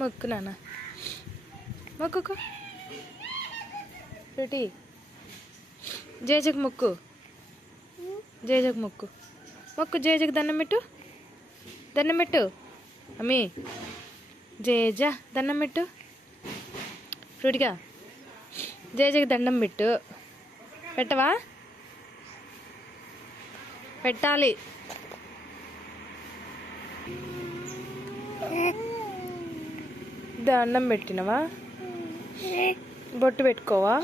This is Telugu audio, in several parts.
మొక్కు నాన్న. మొక్కుకో. రెడీ. జేజకు మొక్కు. జేజకు మొక్కు. మొక్కు జేజకు దండం పెట్టు. దండం పెట్టు. అమ్మి. జేజ దండం పెట్టు. ఫ్రూటిగా. జేజకి దండం పెట్టు. పెట్టవా? పెట్టాలి. దండం పెట్టినవా? బొట్టు పెట్టుకోవా?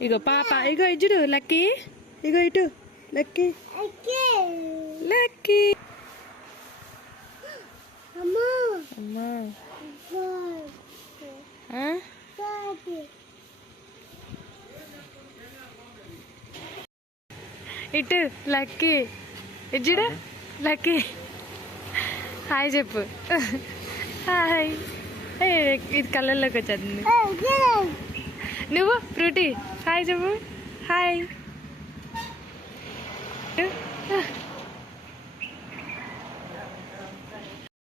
ఇగో పాప ఇగో ఇజుడు లక్కీ. ఇగో ఇటు లక్కీ. లక్కీ. అమ్మా. ఇటు లక్కీ. ఇజ్జుడు లక్కీ. హాయ్ చెప్పు. హాయ్. ఏ, ఇది కళ్ళల్లోకి వచ్చేస్తుంది నువ్వు ఫ్రూటీ. హాయ్ చెప్పు. హాయ్.